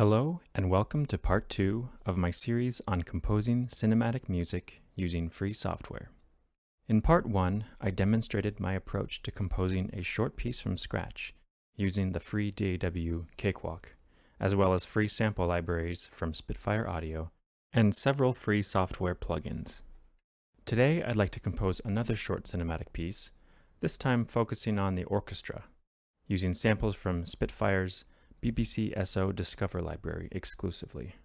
Hello and welcome to part 2 of my series on composing cinematic music using free software. In part 1, I demonstrated my approach to composing a short piece from scratch using the free DAW Cakewalk, as well as free sample libraries from Spitfire Audio and several free software plugins. Today I'd like to compose another short cinematic piece, this time focusing on the orchestra, using samples from Spitfire's BBCSO Discover library exclusively.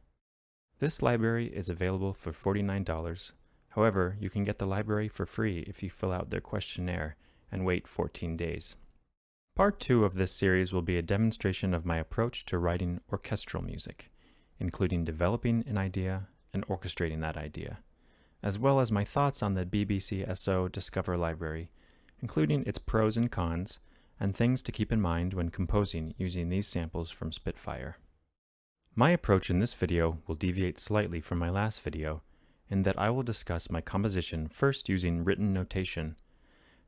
This library is available for $49. However, you can get the library for free if you fill out their questionnaire and wait 14 days. Part 2 of this series will be a demonstration of my approach to writing orchestral music, including developing an idea and orchestrating that idea, as well as my thoughts on the BBCSO Discover library, including its pros and cons, and things to keep in mind when composing using these samples from Spitfire. My approach in this video will deviate slightly from my last video in that I will discuss my composition first using written notation,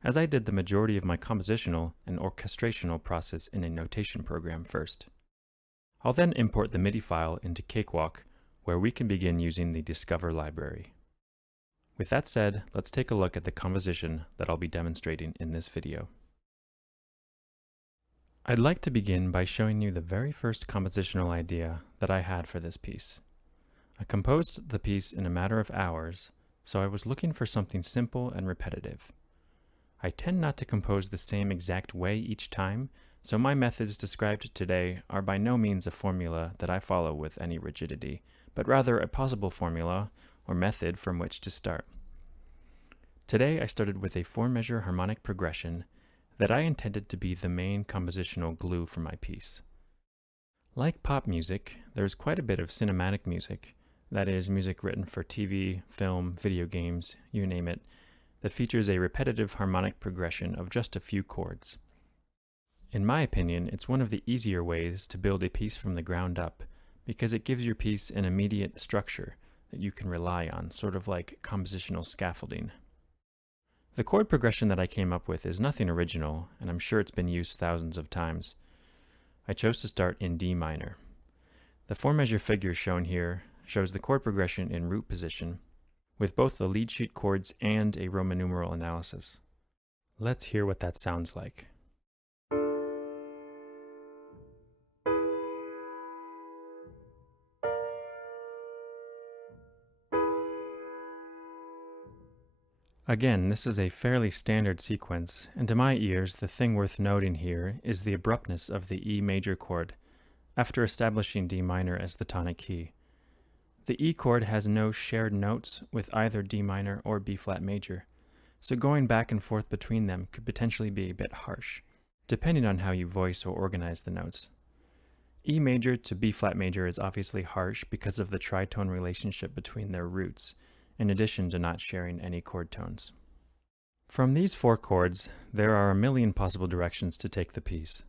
as I did the majority of my compositional and orchestrational process in a notation program first. I'll then import the MIDI file into Cakewalk, where we can begin using the Discover library. With that said, let's take a look at the composition that I'll be demonstrating in this video. I'd like to begin by showing you the very first compositional idea that I had for this piece. I composed the piece in a matter of hours, so I was looking for something simple and repetitive. I tend not to compose the same exact way each time, so my methods described today are by no means a formula that I follow with any rigidity, but rather a possible formula or method from which to start. Today I started with a 4-measure harmonic progression that I intended to be the main compositional glue for my piece. Like pop music, there's quite a bit of cinematic music, that is, music written for TV, film, video games, you name it, that features a repetitive harmonic progression of just a few chords. In my opinion, it's one of the easier ways to build a piece from the ground up, because it gives your piece an immediate structure that you can rely on, sort of like compositional scaffolding. The chord progression that I came up with is nothing original, and I'm sure it's been used thousands of times. I chose to start in D minor. The 4-measure figure shown here shows the chord progression in root position, with both the lead sheet chords and a Roman numeral analysis. Let's hear what that sounds like. Again, this is a fairly standard sequence, and to my ears, the thing worth noting here is the abruptness of the E major chord, after establishing D minor as the tonic key. The E chord has no shared notes with either D minor or B flat major, so going back and forth between them could potentially be a bit harsh, depending on how you voice or organize the notes. E major to B flat major is obviously harsh because of the tritone relationship between their roots, in addition to not sharing any chord tones. From these 4 chords, there are a million possible directions to take the piece.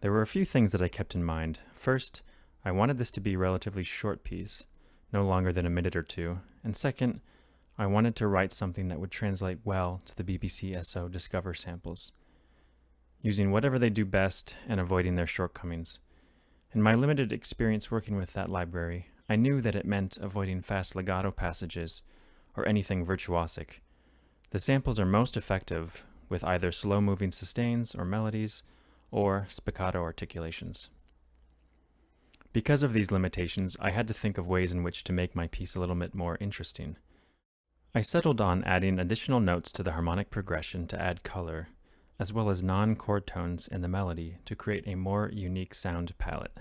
There were a few things that I kept in mind. First, I wanted this to be a relatively short piece, no longer than a minute or two, and second, I wanted to write something that would translate well to the BBCSO Discover samples, using whatever they do best and avoiding their shortcomings. In my limited experience working with that library, I knew that it meant avoiding fast legato passages or anything virtuosic. The samples are most effective with either slow-moving sustains or melodies or spiccato articulations. Because of these limitations, I had to think of ways in which to make my piece a little bit more interesting. I settled on adding additional notes to the harmonic progression to add color, as well as non-chord tones in the melody to create a more unique sound palette.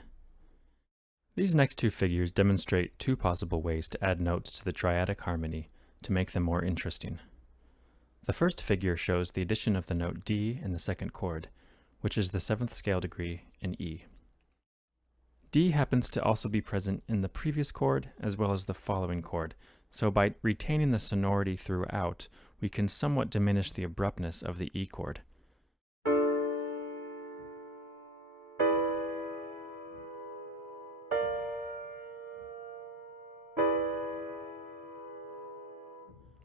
These next 2 figures demonstrate 2 possible ways to add notes to the triadic harmony to make them more interesting. The first figure shows the addition of the note D in the 2nd chord, which is the 7th scale degree in E. D happens to also be present in the previous chord as well as the following chord, so by retaining the sonority throughout, we can somewhat diminish the abruptness of the E chord.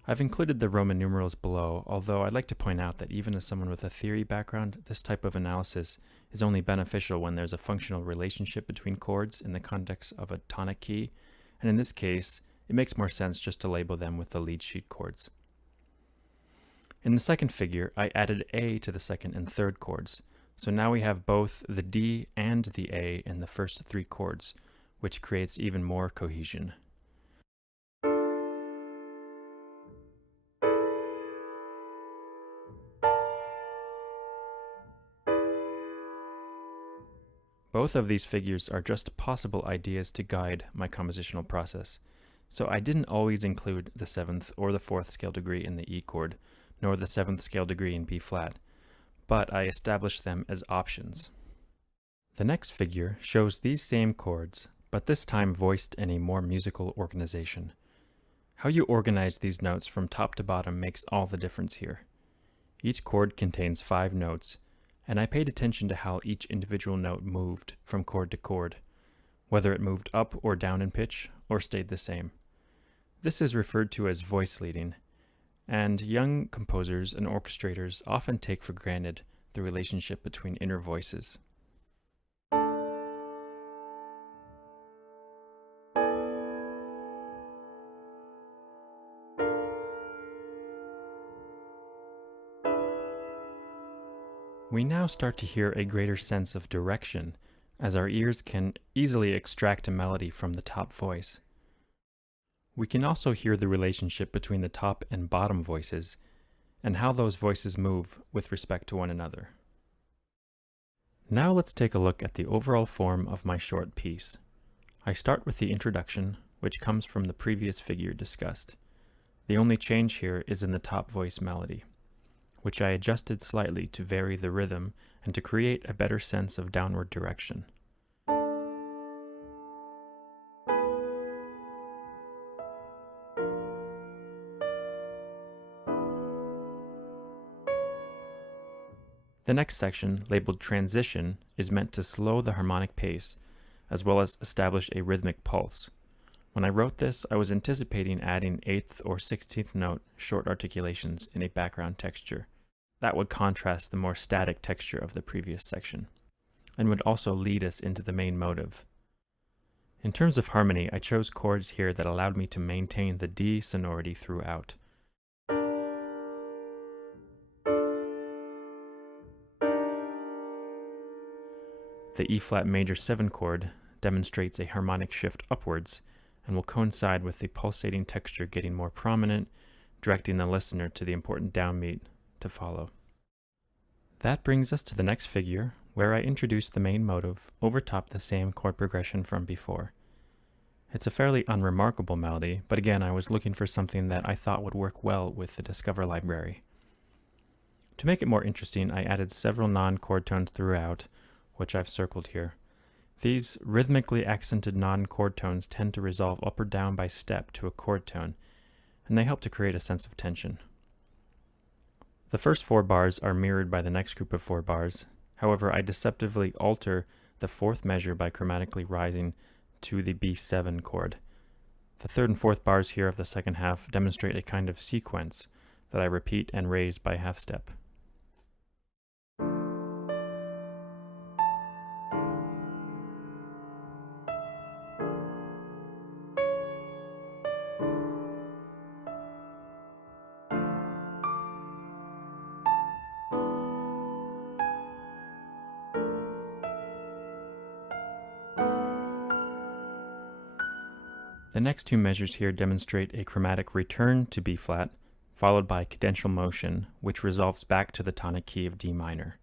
I've included the Roman numerals below, although I'd like to point out that even as someone with a theory background, this type of analysis is only beneficial when there's a functional relationship between chords in the context of a tonic key, and in this case, it makes more sense just to label them with the lead sheet chords. In the second figure, I added A to the second and third chords, so now we have both the D and the A in the first three chords, which creates even more cohesion. Both of these figures are just possible ideas to guide my compositional process, so I didn't always include the 7th or the 4th scale degree in the E chord, nor the 7th scale degree in B flat, but I established them as options. The next figure shows these same chords, but this time voiced in a more musical organization. How you organize these notes from top to bottom makes all the difference here. Each chord contains 5 notes, and I paid attention to how each individual note moved from chord to chord, whether it moved up or down in pitch or stayed the same. This is referred to as voice leading, and young composers and orchestrators often take for granted the relationship between inner voices. We now start to hear a greater sense of direction, as our ears can easily extract a melody from the top voice. We can also hear the relationship between the top and bottom voices, and how those voices move with respect to one another. Now let's take a look at the overall form of my short piece. I start with the introduction, which comes from the previous figure discussed. The only change here is in the top voice melody, which I adjusted slightly to vary the rhythm and to create a better sense of downward direction. The next section, labeled Transition, is meant to slow the harmonic pace, as well as establish a rhythmic pulse. When I wrote this, I was anticipating adding 8th or 16th note short articulations in a background texture. That would contrast the more static texture of the previous section, and would also lead us into the main motive. In terms of harmony, I chose chords here that allowed me to maintain the D sonority throughout. The E flat major 7 chord demonstrates a harmonic shift upwards and will coincide with the pulsating texture getting more prominent, directing the listener to the important downbeat to follow. That brings us to the next figure, where I introduce the main motive over top the same chord progression from before. It's a fairly unremarkable melody, but again I was looking for something that I thought would work well with the Discover library. To make it more interesting, I added several non-chord tones throughout, which I've circled here. These rhythmically accented non-chord tones tend to resolve up or down by step to a chord tone, and they help to create a sense of tension. The first 4 bars are mirrored by the next group of 4 bars. However, I deceptively alter the 4th measure by chromatically rising to the B7 chord. The 3rd and 4th bars here of the second half demonstrate a kind of sequence that I repeat and raise by half step. The next 2 measures here demonstrate a chromatic return to B flat, followed by cadential motion, which resolves back to the tonic key of D minor.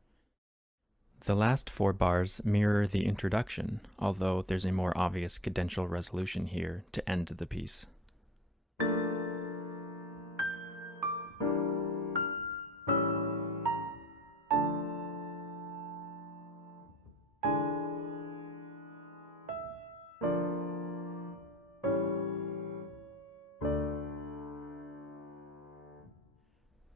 The last 4 bars mirror the introduction, although there's a more obvious cadential resolution here to end the piece.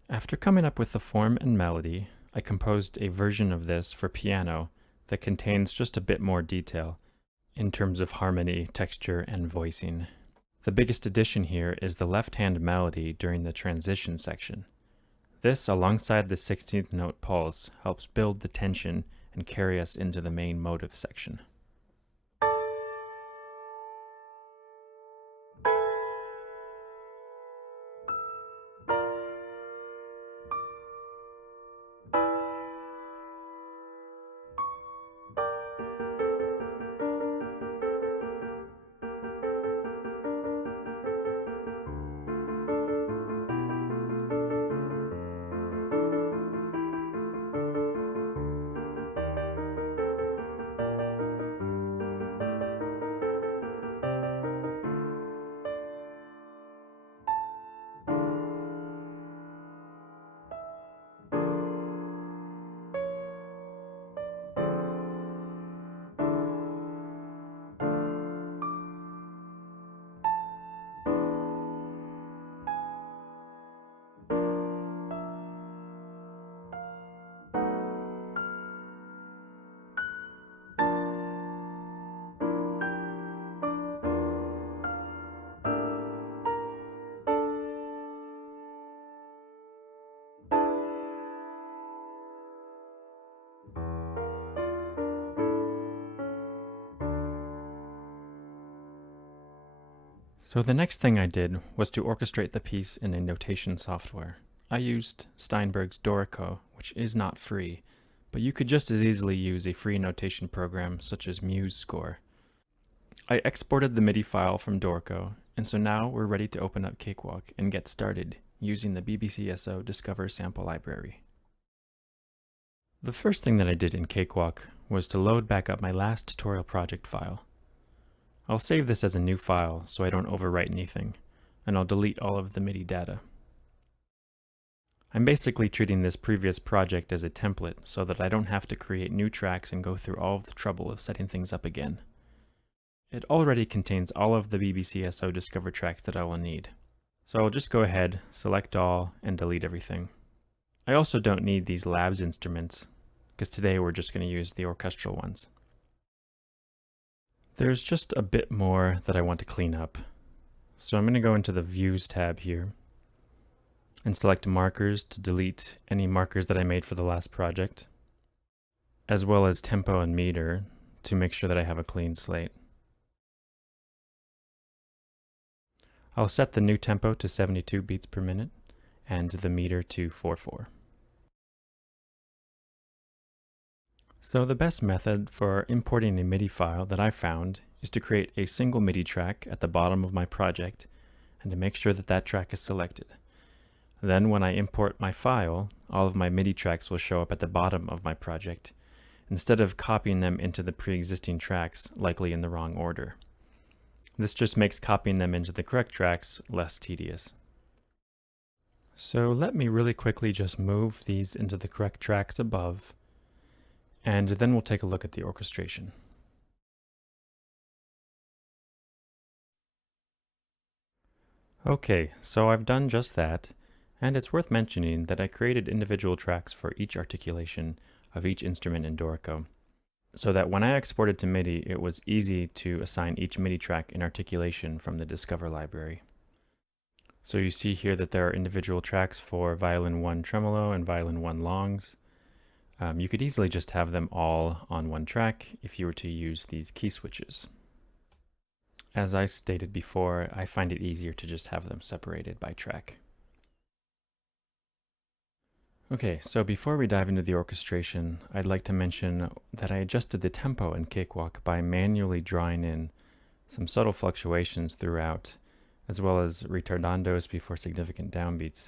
After coming up with the form and melody, I composed a version of this for piano that contains just a bit more detail in terms of harmony, texture, and voicing. The biggest addition here is the left-hand melody during the transition section. This, alongside the 16th note pulse, helps build the tension and carry us into the main motive section. So the next thing I did was to orchestrate the piece in a notation software. I used Steinberg's Dorico, which is not free, but you could just as easily use a free notation program such as MuseScore. I exported the MIDI file from Dorico, and so now we're ready to open up Cakewalk and get started using the BBCSO Discover sample library. The first thing that I did in Cakewalk was to load back up my last tutorial project file. I'll save this as a new file so I don't overwrite anything, and I'll delete all of the MIDI data. I'm basically treating this previous project as a template so that I don't have to create new tracks and go through all of the trouble of setting things up again. It already contains all of the BBCSO Discover tracks that I will need, so I'll just go ahead, select all, and delete everything. I also don't need these labs instruments, because today we're just going to use the orchestral ones. There's just a bit more that I want to clean up. So I'm going to go into the Views tab here and select Markers to delete any markers that I made for the last project, as well as Tempo and Meter to make sure that I have a clean slate. I'll set the new tempo to 72 beats per minute and the meter to 4/4. So the best method for importing a MIDI file that I found is to create a single MIDI track at the bottom of my project and to make sure that that track is selected. Then when I import my file, all of my MIDI tracks will show up at the bottom of my project, instead of copying them into the pre-existing tracks, likely in the wrong order. This just makes copying them into the correct tracks less tedious. So let me really quickly just move these into the correct tracks above, and then we'll take a look at the orchestration. Okay, so I've done just that, and it's worth mentioning that I created individual tracks for each articulation of each instrument in Dorico, so that when I exported to MIDI, it was easy to assign each MIDI track an articulation from the Discover library. So you see here that there are individual tracks for Violin 1 Tremolo and Violin 1 Longs. You could easily just have them all on one track if you were to use these key switches. As I stated before, I find it easier to just have them separated by track. Okay, so before we dive into the orchestration, I'd like to mention that I adjusted the tempo in Cakewalk by manually drawing in some subtle fluctuations throughout, as well as retardandos before significant downbeats.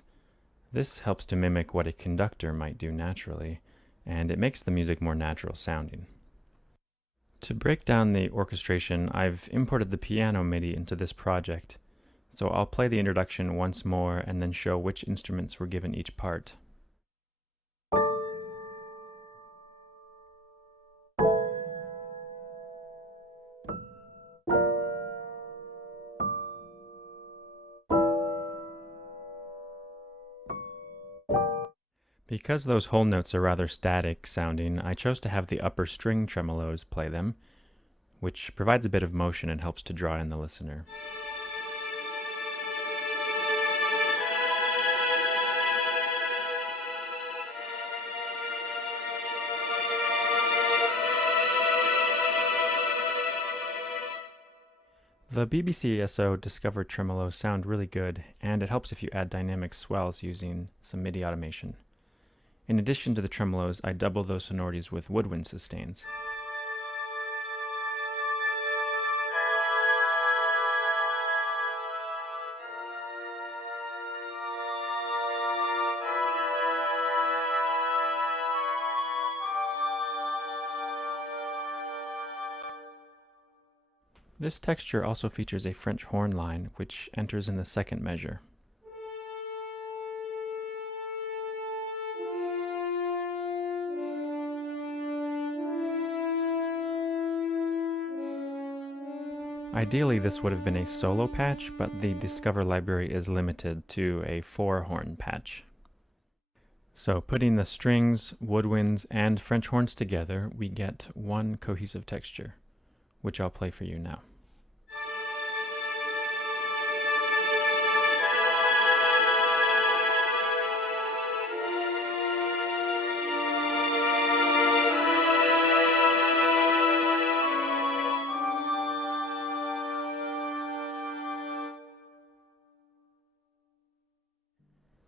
This helps to mimic what a conductor might do naturally, and it makes the music more natural sounding. To break down the orchestration, I've imported the piano MIDI into this project, so I'll play the introduction once more and then show which instruments were given each part. Because those whole notes are rather static sounding, I chose to have the upper string tremolos play them, which provides a bit of motion and helps to draw in the listener. The BBCSO Discover tremolos sound really good, and it helps if you add dynamic swells using some MIDI automation. In addition to the tremolos, I double those sonorities with woodwind sustains. This texture also features a French horn line, which enters in the second measure. Ideally, this would have been a solo patch, but the Discover library is limited to a 4-horn patch. So putting the strings, woodwinds, and French horns together, we get one cohesive texture, which I'll play for you now.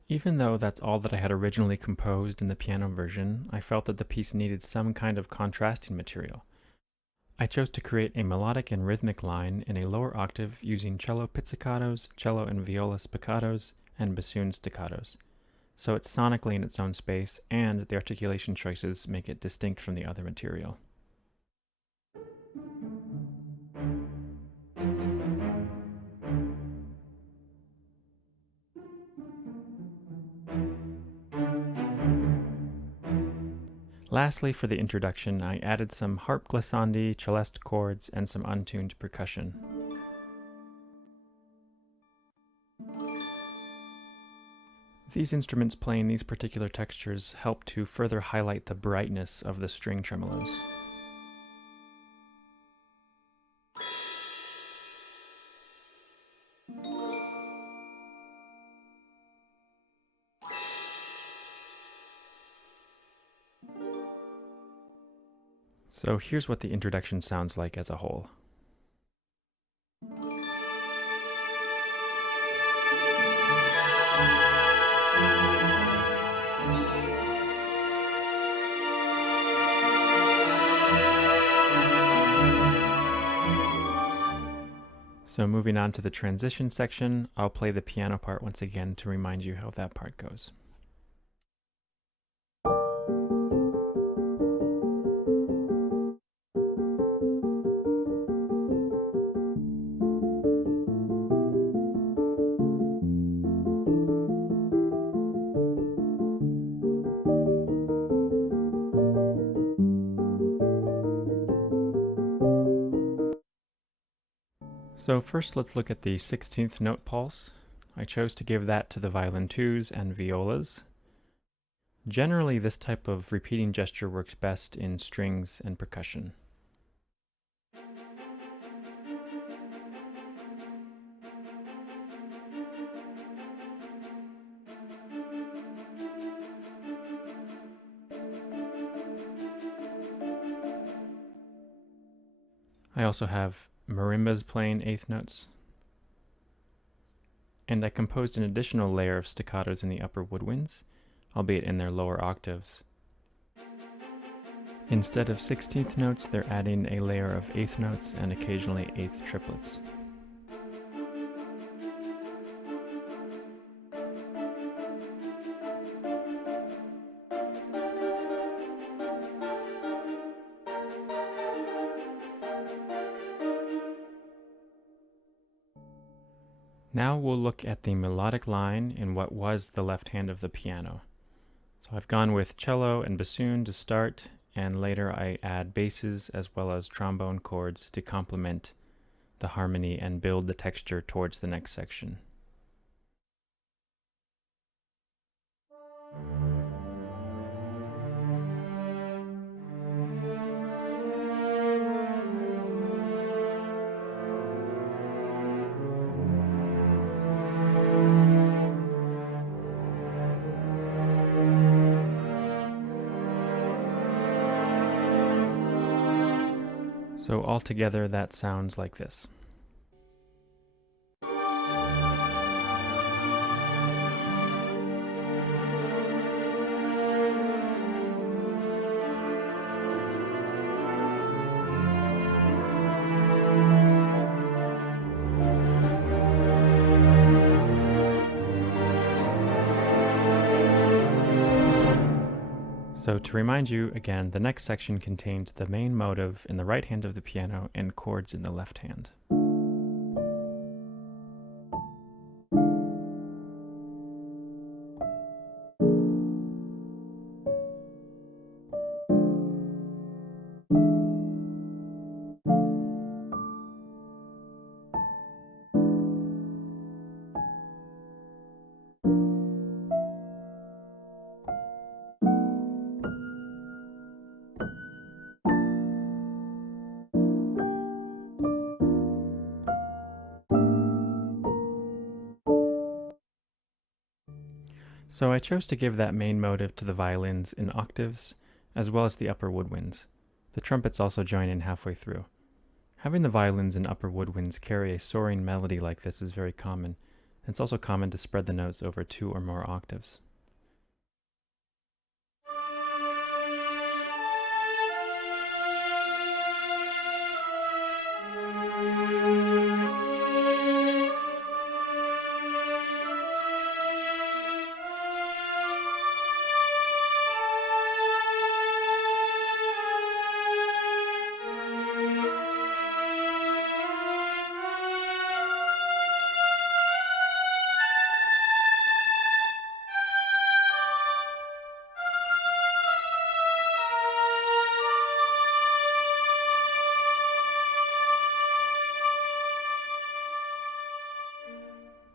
Even though that's all that I had originally composed in the piano version, I felt that the piece needed some kind of contrasting material. I chose to create a melodic and rhythmic line in a lower octave using cello pizzicatos, cello and viola spiccatos, and bassoon staccatos. So it's sonically in its own space, and the articulation choices make it distinct from the other material. Lastly, for the introduction, I added some harp glissandi, celeste chords, and some untuned percussion. These instruments playing these particular textures help to further highlight the brightness of the string tremolos. So here's what the introduction sounds like as a whole. So moving on to the transition section, I'll play the piano part once again to remind you how that part goes. So first let's look at the 16th note pulse. I chose to give that to the violin twos and violas. Generally, this type of repeating gesture works best in strings and percussion. I also have marimbas playing eighth notes. And I composed an additional layer of staccatos in the upper woodwinds, albeit in their lower octaves. Instead of 16th notes, they're adding a layer of eighth notes and occasionally eighth triplets. Now we'll look at the melodic line in what was the left hand of the piano. So I've gone with cello and bassoon to start, and later I add basses as well as trombone chords to complement the harmony and build the texture towards the next section. So altogether that sounds like this. So to remind you again, the next section contained the main motive in the right hand of the piano and chords in the left hand. So I chose to give that main motive to the violins in octaves, as well as the upper woodwinds. The trumpets also join in halfway through. Having the violins and upper woodwinds carry a soaring melody like this is very common, and it's also common to spread the notes over 2 or more octaves.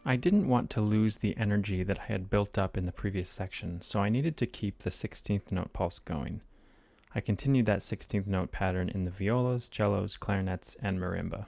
I didn't want to lose the energy that I had built up in the previous section, so I needed to keep the 16th note pulse going. I continued that 16th note pattern in the violas, cellos, clarinets, and marimba.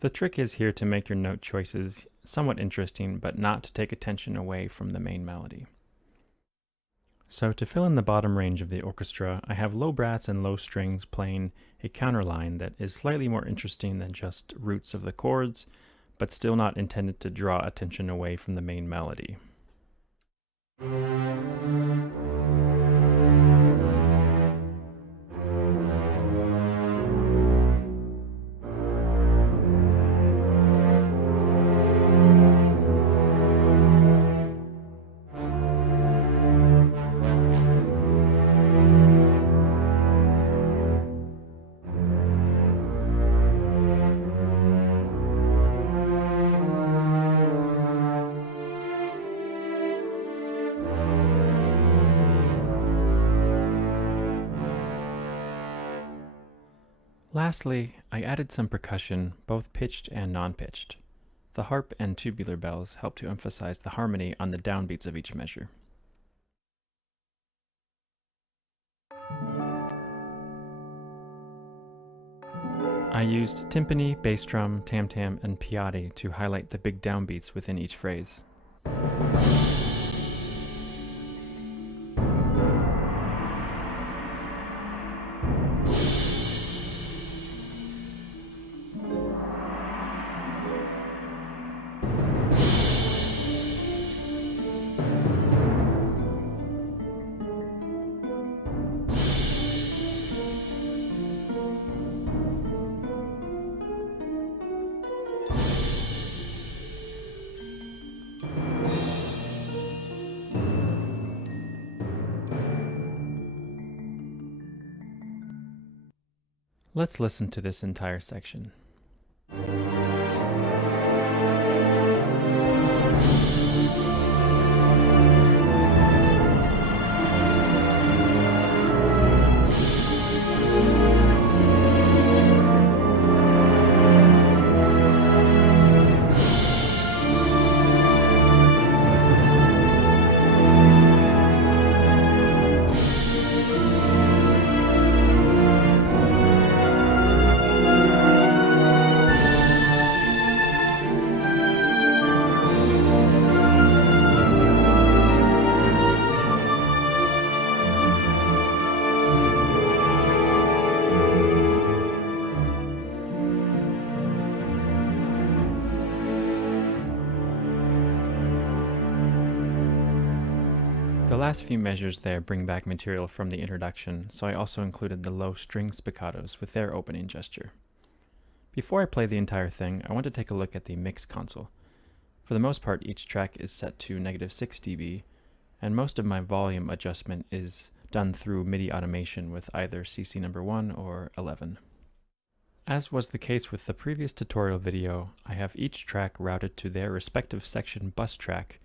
The trick is here to make your note choices somewhat interesting, but not to take attention away from the main melody. So to fill in the bottom range of the orchestra, I have low brass and low strings playing a counterline that is slightly more interesting than just roots of the chords, but still not intended to draw attention away from the main melody. Lastly, I added some percussion, both pitched and non-pitched. The harp and tubular bells help to emphasize the harmony on the downbeats of each measure. I used timpani, bass drum, tam-tam, and piatti to highlight the big downbeats within each phrase. Let's listen to this entire section. last few measures there bring back material from the introduction, so I also included the low string spiccatos with their opening gesture. Before I play the entire thing, I want to take a look at the mix console. For the most part, each track is set to -6 dB, and most of my volume adjustment is done through MIDI automation with either CC number 1 or 11. As was the case with the previous tutorial video, I have each track routed to their respective section bus track,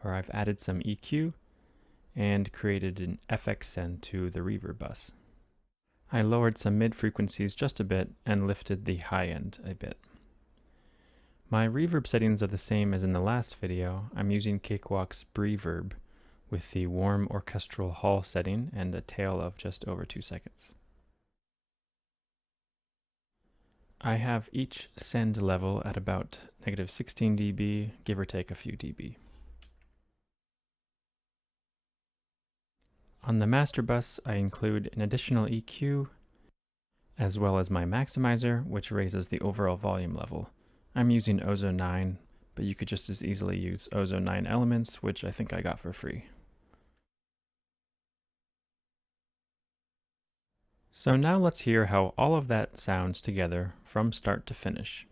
where I've added some EQ and created an FX send to the reverb bus. I lowered some mid frequencies just a bit and lifted the high end a bit. My reverb settings are the same as in the last video. I'm using Cakewalk's Reverb with the warm orchestral hall setting and a tail of just over 2 seconds. I have each send level at about -16 dB, give or take a few dB. On the master bus, I include an additional EQ, as well as my maximizer, which raises the overall volume level. I'm using OZO 9, but you could just as easily use OZO 9 Elements, which I think I got for free. So now let's hear how all of that sounds together from start to finish.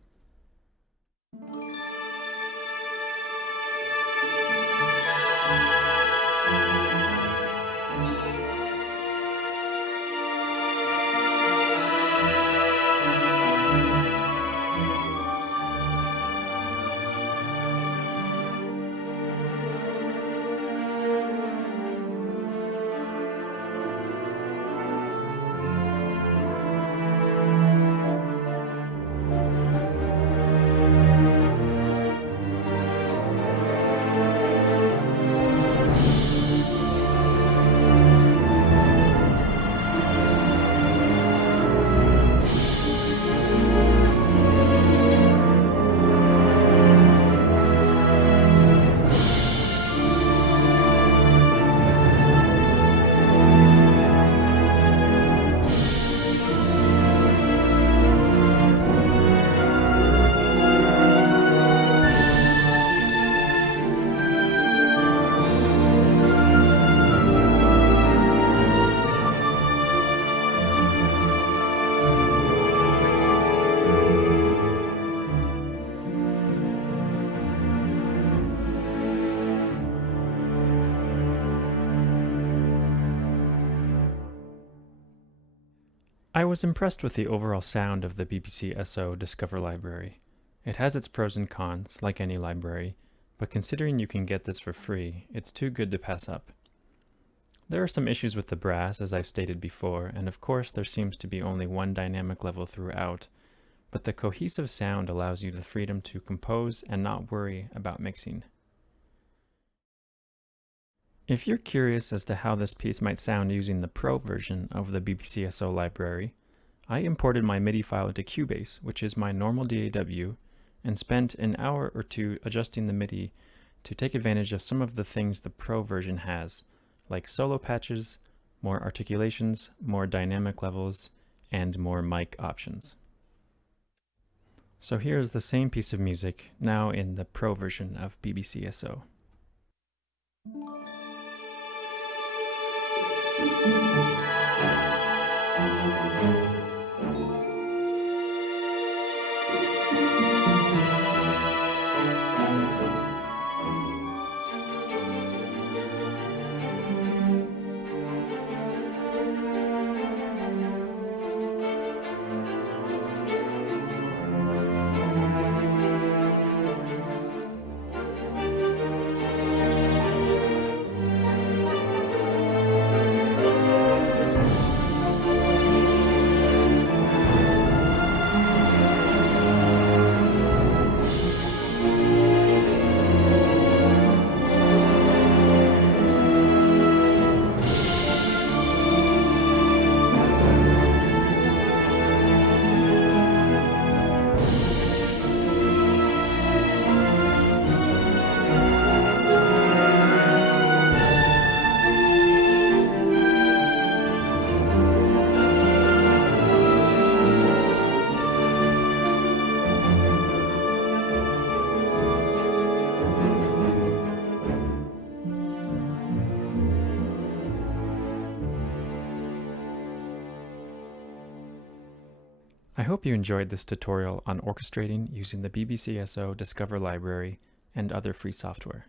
I was impressed with the overall sound of the BBCSO Discover library. It has its pros and cons, like any library, but considering you can get this for free, it's too good to pass up. There are some issues with the brass, as I've stated before, and of course there seems to be only one dynamic level throughout, but the cohesive sound allows you the freedom to compose and not worry about mixing. If you're curious as to how this piece might sound using the Pro version of the BBCSO library, I imported my MIDI file into Cubase, which is my normal DAW, and spent an hour or two adjusting the MIDI to take advantage of some of the things the Pro version has, like solo patches, more articulations, more dynamic levels, and more mic options. So here's the same piece of music, now in the Pro version of BBCSO. hope you enjoyed this tutorial on orchestrating using the BBCSO Discover library and other free software.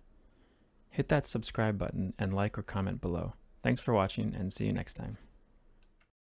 Hit that subscribe button and like or comment below. Thanks for watching and see you next time.